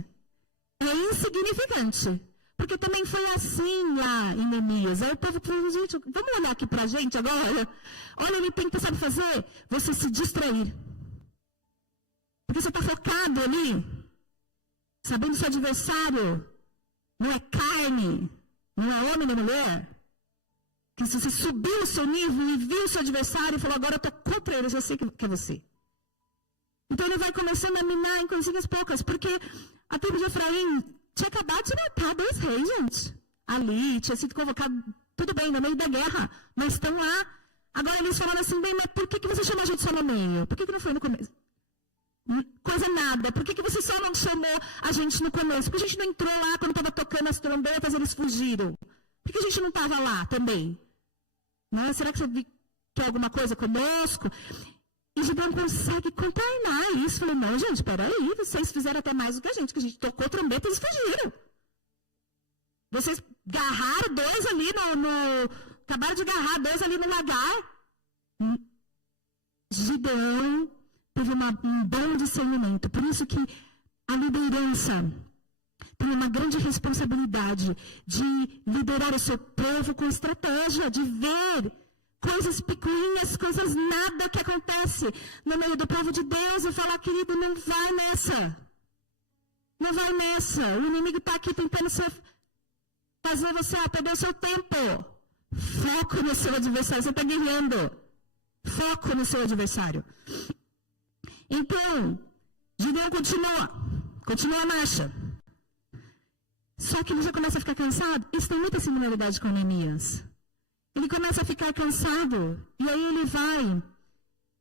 É insignificante. Porque também foi assim lá em Neemias. Aí o povo falou, gente, vamos olhar aqui pra gente agora? Olha, ele tem que saber fazer você se distrair. Porque você está focado ali, sabendo que seu adversário não é carne, não é homem nem mulher. Que se você subiu o seu nível e viu o seu adversário e falou, agora eu estou contra ele, eu já sei que é você. Então ele vai começando a minar em coisinhas poucas, porque a tribo de Efraim tinha acabado de matar 2 reis, gente. Ali, tinha sido convocado, tudo bem, no meio da guerra, mas estão lá. Agora eles falaram assim, bem, mas por que você chamou a gente só no meio? Por que não foi no começo? Coisa nada. Por que você só não chamou a gente no começo? Por que a gente não entrou lá quando estava tocando as trombetas e eles fugiram? Por que a gente não estava lá também? Né? Será que você quer alguma coisa conosco? E Gideão consegue contornar isso. Falou, não, gente, peraí, vocês fizeram até mais do que a gente tocou trombeta e eles fugiram. Vocês agarraram 2 ali acabaram de agarrar 2 ali no lagar. Gideão teve um bom discernimento. Por isso que a liderança tem uma grande responsabilidade de liderar o seu povo com estratégia, de ver coisas pequenas, coisas nada que acontece no meio do povo de Deus e falar, querido, não vai nessa. Não vai nessa. O inimigo está aqui tentando fazer você perder o seu tempo. Foco no seu adversário. Você está guerreando. Foco no seu adversário. Então, Gideão continua a marcha. Só que ele já começa a ficar cansado. Isso tem muita similaridade com Neemias. Ele começa a ficar cansado. E aí ele vai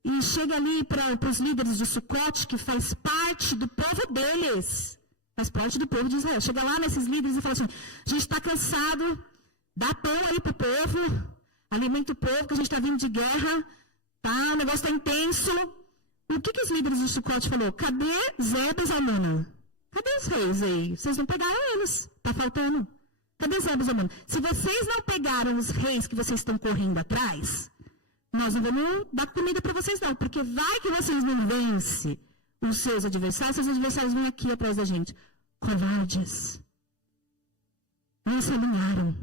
e chega ali para os líderes de Sucote, que faz parte do povo deles. Faz parte do povo de Israel. Chega lá nesses líderes e fala assim, a gente está cansado, dá pão aí para o povo, alimenta o povo, que a gente está vindo de guerra, tá? O negócio está intenso. O que os líderes de Sucote falou? Cadê Zeba e Zalmuna? Cadê os reis aí? Vocês não pegaram eles. Está faltando. Cadê Zeba e Zalmuna? Se vocês não pegaram os reis que vocês estão correndo atrás, nós não vamos dar comida para vocês não, porque vai que vocês não vencem os seus adversários vêm aqui atrás da gente. Covardes. Não se alinharam.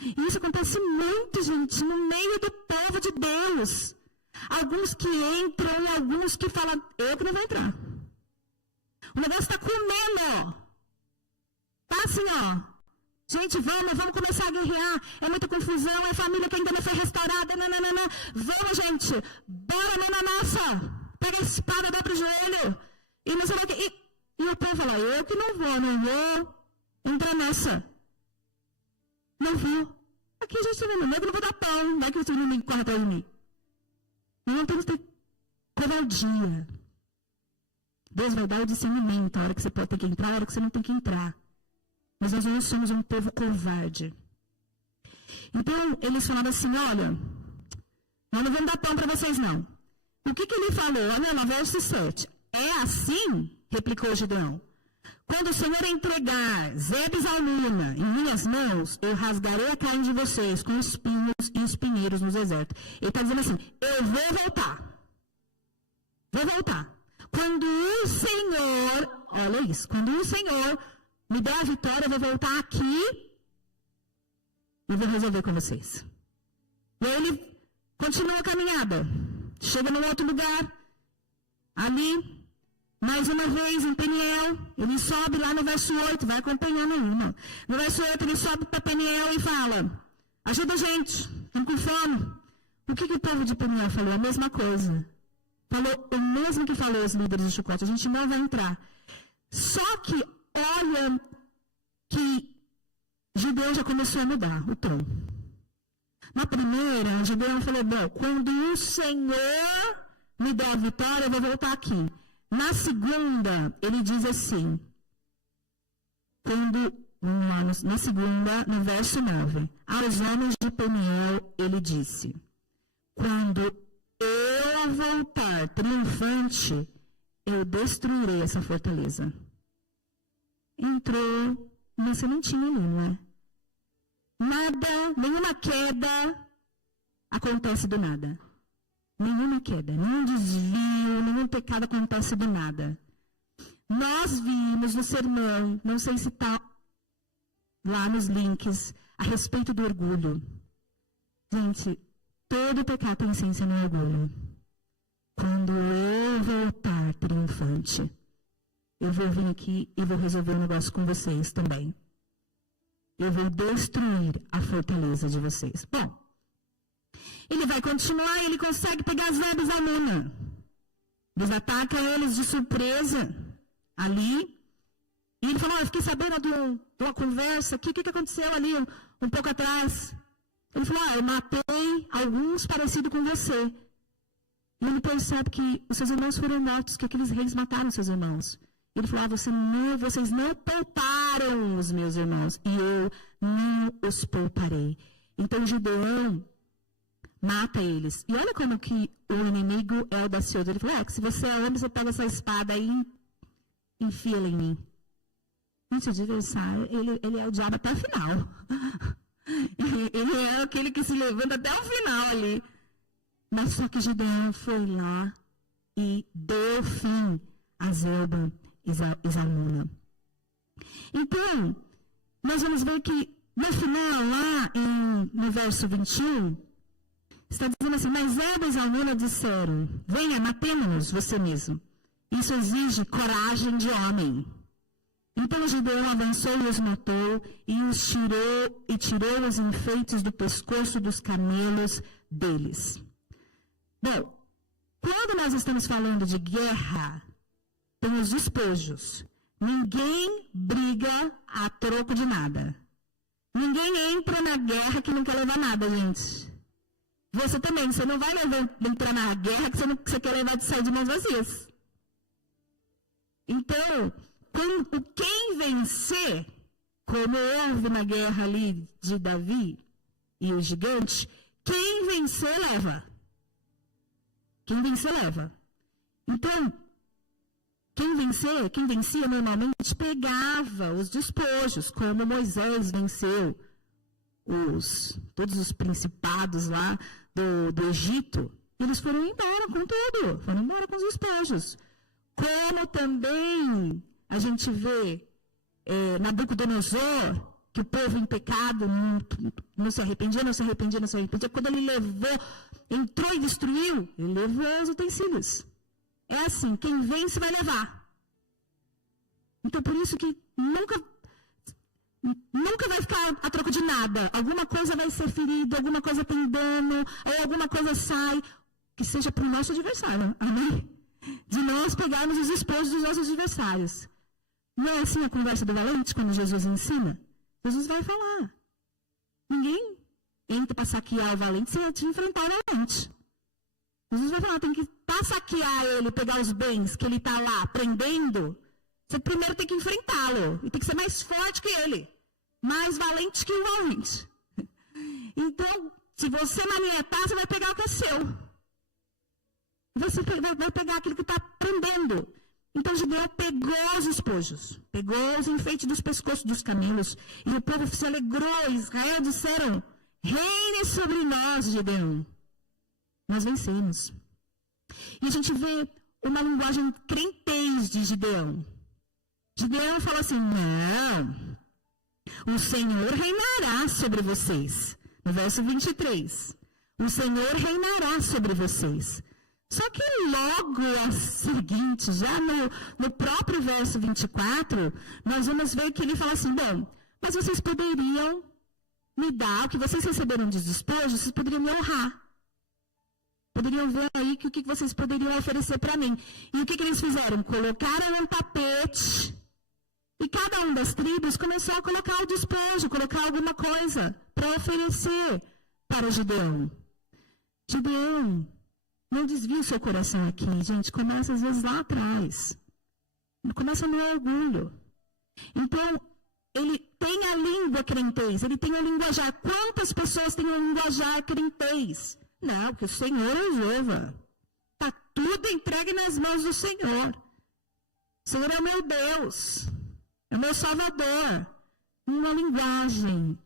E isso acontece muito, gente, no meio do povo de Deus. Alguns que entram e alguns que falam, eu que não vou entrar. O negócio está comendo. Tá assim, ó. Gente, vamos começar a guerrear. É muita confusão, é família que ainda não foi restaurada. Nananana. Vamos, gente. Bora, na nossa. Pega a espada, dá pro joelho. E não sei o que. E o povo fala, eu que não vou entrar nessa. Não vou. Aqui a gente está vendo, eu que não vou dar pão. Não é que o inimigo corre atrás de mim. Não temos que ter covardia. Deus vai dar o discernimento, a hora que você pode ter que entrar, a hora que você não tem que entrar. Mas nós não somos um povo covarde. Então, eles falaram assim, olha, nós não vamos dar pão para vocês, não. O que ele falou? Olha lá, verso 7. É assim, replicou Gideão, quando o Senhor entregar Zeba e Zalmuna em minhas mãos, eu rasgarei a carne de vocês com espinhos e espinheiros nos desertos. Ele está dizendo assim, eu vou voltar. Vou voltar. Quando o Senhor, olha isso, quando o Senhor me der a vitória, eu vou voltar aqui e vou resolver com vocês. E aí ele continua a caminhada. Chega num outro lugar, ali, mais uma vez em Peniel, ele sobe lá no verso 8, vai acompanhando aí, irmão. No verso 8 ele sobe para Peniel e fala, ajuda a gente, estamos com fome. O que o povo de Peniel falou? A mesma coisa. Falou o mesmo que falou os líderes do chicote, a gente não vai entrar. Só que, olha que Gideão já começou a mudar o tom. Na primeira, Gideão falou, bom, quando o Senhor me der a vitória, eu vou voltar aqui. Na segunda, ele diz assim, na segunda, no verso 9, aos homens de Peniel, ele disse, quando eu voltar triunfante, eu destruirei essa fortaleza. Entrou uma sementinha ali, não é? Nada, nenhuma queda acontece do nada. Nenhuma queda, nenhum desvio, nenhum pecado acontece do nada. Nós vimos no sermão, não sei se está lá nos links, a respeito do orgulho. Gente, todo pecado tem essência no orgulho. Quando eu voltar triunfante, eu vou vir aqui e vou resolver um negócio com vocês também. Eu vou destruir a fortaleza de vocês. Bom, ele vai continuar e ele consegue pegar Zeba e Zalmuna. Eles atacam eles de surpresa ali. E ele falou, eu fiquei sabendo de uma conversa aqui, o que aconteceu ali um pouco atrás? Ele falou, eu matei alguns parecidos com você. E ele percebe que os seus irmãos foram mortos, que aqueles reis mataram seus irmãos. Ele falou, vocês não pouparam os meus irmãos, e eu não os pouparei. Então Gideão mata eles. E olha como que o inimigo é audacioso. Ele falou, que se você é homem, você pega essa espada aí e enfia ela em mim. Gente, o adversário, ele é o diabo até o final. Ele é aquele que se levanta até o final ali. Mas só que Gideão foi lá e deu fim a Zeba e Zalmuna. Então, nós vamos ver que no final, lá no verso 21, está dizendo assim, mas Zeba e Zalmuna disseram, venha, matemos-nos você mesmo. Isso exige coragem de homem. Então Gideão avançou e os matou, e tirou os enfeites do pescoço dos camelos deles. Bom, quando nós estamos falando de guerra, tem os despojos. Ninguém briga a troco de nada. Ninguém entra na guerra que não quer levar nada, gente. Você também, você não vai entrar na guerra que você quer levar de sair de mãos vazias. Então, quem vencer, como houve na guerra ali de Davi e o gigante, quem vencer leva. Quem vencer leva. Então, quem vencia normalmente pegava os despojos, como Moisés venceu todos os principados lá do Egito, eles foram embora com tudo, foram embora com os despojos. Como também a gente vê Nabucodonosor, que o povo em pecado não se arrependia. Quando ele entrou e destruiu, ele levou os utensílios. É assim, quem vence vai levar. Então, por isso que nunca vai ficar a troco de nada. Alguma coisa vai ser ferida, alguma coisa tem dano, ou alguma coisa sai, que seja para o nosso adversário. Amém? De nós pegarmos os despojos dos nossos adversários. Não é assim a conversa do valente, quando Jesus ensina? Jesus vai falar. Ninguém entra para saquear o valente sem te enfrentar o valente. Jesus vai falar, tem que para saquear ele, pegar os bens que ele está lá prendendo, você primeiro tem que enfrentá-lo. E tem que ser mais forte que ele. Mais valente que o valente. Então, se você manietar, você vai pegar o que é seu. Você vai pegar aquilo que está prendendo. Então, Gideão pegou os despojos. Pegou os enfeites dos pescoços dos camelos. E o povo se alegrou. Israel disseram, reine sobre nós, Gideão. Nós vencemos. E a gente vê uma linguagem crentez de Gideão. Gideão fala assim, não, o Senhor reinará sobre vocês. No verso 23, o Senhor reinará sobre vocês. Só que logo a seguinte, já no próprio verso 24, nós vamos ver que ele fala assim, bom, mas vocês poderiam me dar, o que vocês receberam de despojo, vocês poderiam me honrar. Poderiam ver aí o que vocês poderiam oferecer para mim. E o que eles fizeram? Colocaram um tapete. E cada um das tribos começou a colocar o despojo, colocar alguma coisa para oferecer para Gideão. Gideão, não desvie o seu coração aqui, gente. Começa às vezes lá atrás. Começa no orgulho. Então, ele tem a língua crentez, ele tem o linguajar. Quantas pessoas têm o linguajar crentez? Não, porque o Senhor resolva. Está tudo entregue nas mãos do Senhor. O Senhor é o meu Deus. É o meu Salvador. Uma linguagem.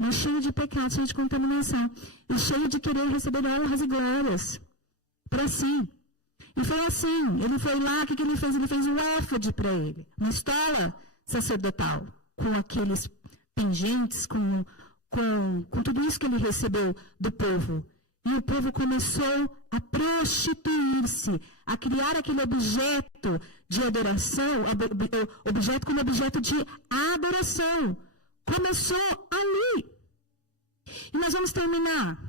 Mas cheio de pecado, cheio de contaminação. E cheio de querer receber honras e glórias. Para si. E foi assim. Ele foi lá, o que ele fez? Ele fez um éfode para ele. Uma estola sacerdotal. Com aqueles pingentes, com tudo isso que ele recebeu do povo. E o povo começou a prostituir-se, a criar aquele objeto de adoração, objeto como objeto de adoração. Começou ali. E nós vamos terminar.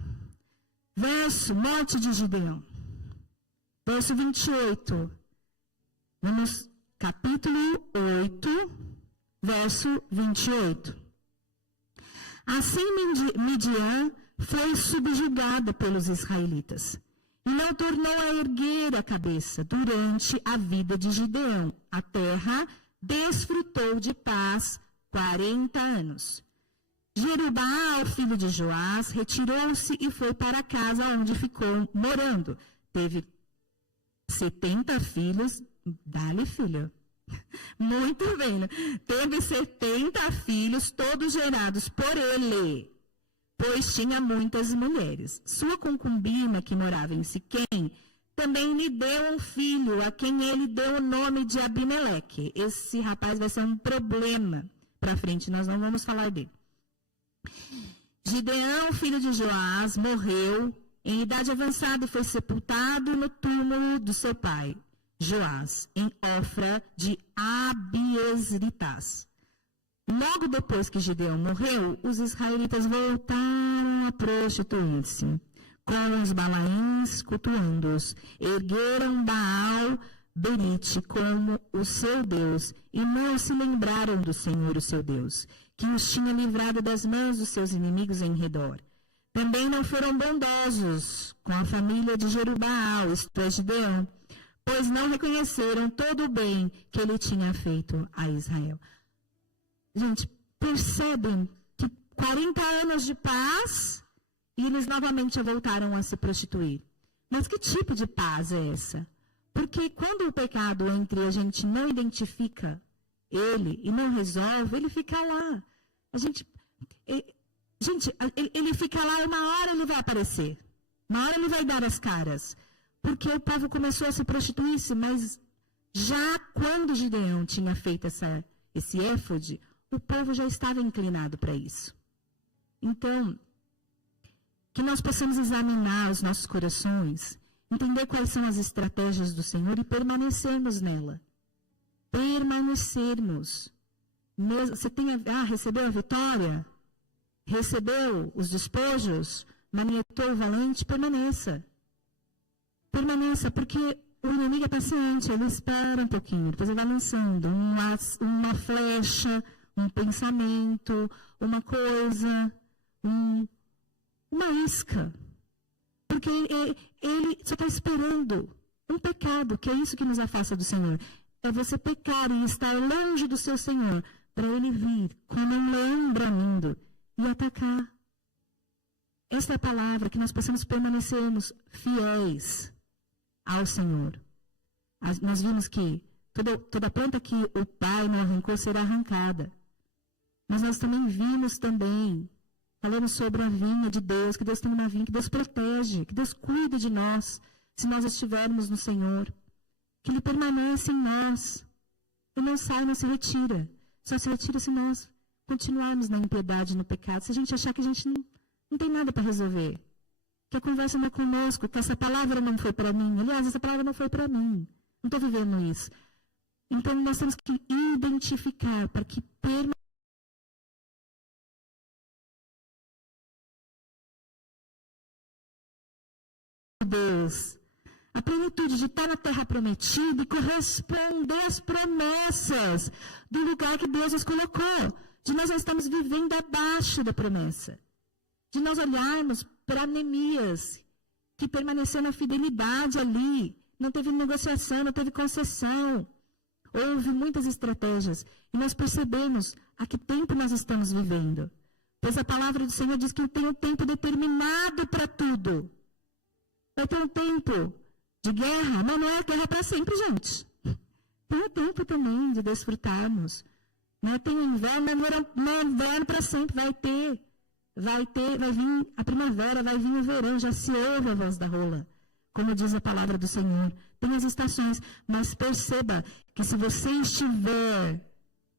Morte de Gideão. Verso 28. Vamos, capítulo 8, verso 28. Assim Midian foi subjugada pelos israelitas e não tornou a erguer a cabeça durante a vida de Gideão. A terra desfrutou de paz 40 anos. Jerubbaal, filho de Joás, retirou-se e foi para a casa onde ficou morando. Teve 70 filhos. Dá-lhe, filho. Muito bem. Teve 70 filhos, todos gerados por ele, pois tinha muitas mulheres. Sua concubina, que morava em Siquém, também lhe deu um filho, a quem ele deu o nome de Abimeleque. Esse rapaz vai ser um problema para frente, nós não vamos falar dele. Gideão, filho de Joás, morreu em idade avançada e foi sepultado no túmulo do seu pai, Joás, em Ofra de Abiesritas. Logo depois que Gideão morreu, os israelitas voltaram a prostituir-se, com os balaíns cultuando-os. Ergueram Baal Berite como o seu Deus, e não se lembraram do Senhor, o seu Deus, que os tinha livrado das mãos dos seus inimigos em redor. Também não foram bondosos com a família de Jerubbaal, isto é, Gideão, pois não reconheceram todo o bem que ele tinha feito a Israel. Gente, percebem que 40 anos de paz e eles novamente voltaram a se prostituir. Mas que tipo de paz é essa? Porque quando o pecado entra e a gente não identifica ele e não resolve, ele fica lá. Ele fica lá, uma hora ele vai aparecer. Uma hora ele vai dar as caras. Porque o povo começou a se prostituir-se, mas já quando Gideão tinha feito esse éfode, o povo já estava inclinado para isso. Então, que nós possamos examinar os nossos corações, entender quais são as estratégias do Senhor e permanecermos nela. Permanecermos. Você recebeu a vitória? Recebeu os despojos? Manietou o valente? Permaneça. Permaneça, porque o inimigo é paciente, ele espera um pouquinho, depois ele vai lançando uma flecha, um pensamento, uma coisa, uma isca. Porque ele só está esperando um pecado, que é isso que nos afasta do Senhor. É você pecar e estar longe do seu Senhor, para ele vir como um leão bramindo e atacar. Essa é a palavra, que nós possamos permanecermos fiéis ao Senhor. Nós vimos que toda planta que o Pai não arrancou será arrancada. Mas nós também vimos falando sobre a vinha de Deus, que Deus tem uma vinha, que Deus protege, que Deus cuida de nós, se nós estivermos no Senhor. Que Ele permanece em nós. Ele não sai, não se retira. Só se retira se nós continuarmos na impiedade, no pecado. Se a gente achar que a gente não tem nada para resolver. Que a conversa não é conosco, que essa palavra não foi para mim. Aliás, essa palavra não foi para mim. Não estou vivendo isso. Então, nós temos que identificar para que Deus, a plenitude de estar na terra prometida e corresponder às promessas do lugar que Deus nos colocou. De nós estamos vivendo abaixo da promessa. De nós olharmos para Neemias, que permaneceu na fidelidade ali, não teve negociação, não teve concessão. Houve muitas estratégias. E nós percebemos a que tempo nós estamos vivendo. Pois a palavra do Senhor diz que tem um tempo determinado para tudo. Vai ter um tempo de guerra, mas não é guerra para sempre, gente. Tem um tempo também de desfrutarmos. Tem o inverno, mas não é inverno para sempre, vai vir a primavera, vai vir o verão, já se ouve a voz da rola. Como diz a palavra do Senhor. Tem as estações, mas perceba que se você estiver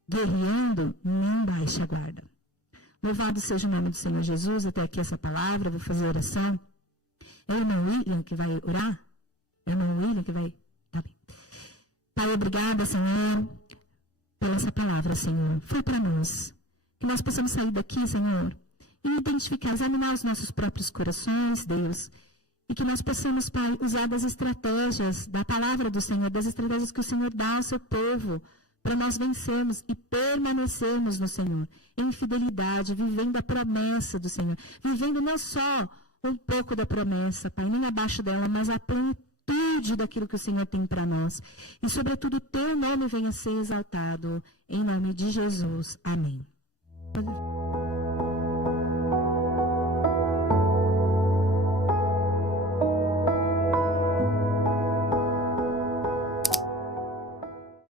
guerreando, não baixe a guarda. Louvado seja o nome do Senhor Jesus. Até aqui essa palavra, vou fazer oração. É o irmão William que vai orar? É o irmão William que vai... Tá bem. Pai, obrigada, Senhor, pela essa palavra, Senhor. Foi para nós. Que nós possamos sair daqui, Senhor, e identificar, examinar os nossos próprios corações, Deus. E que nós possamos, Pai, usar das estratégias da palavra do Senhor, das estratégias que o Senhor dá ao seu povo, para nós vencermos e permanecermos no Senhor, em fidelidade, vivendo a promessa do Senhor. Vivendo não só um pouco da promessa, Pai, nem abaixo dela, mas a plenitude daquilo que o Senhor tem para nós. E, sobretudo, o teu nome venha a ser exaltado. Em nome de Jesus. Amém.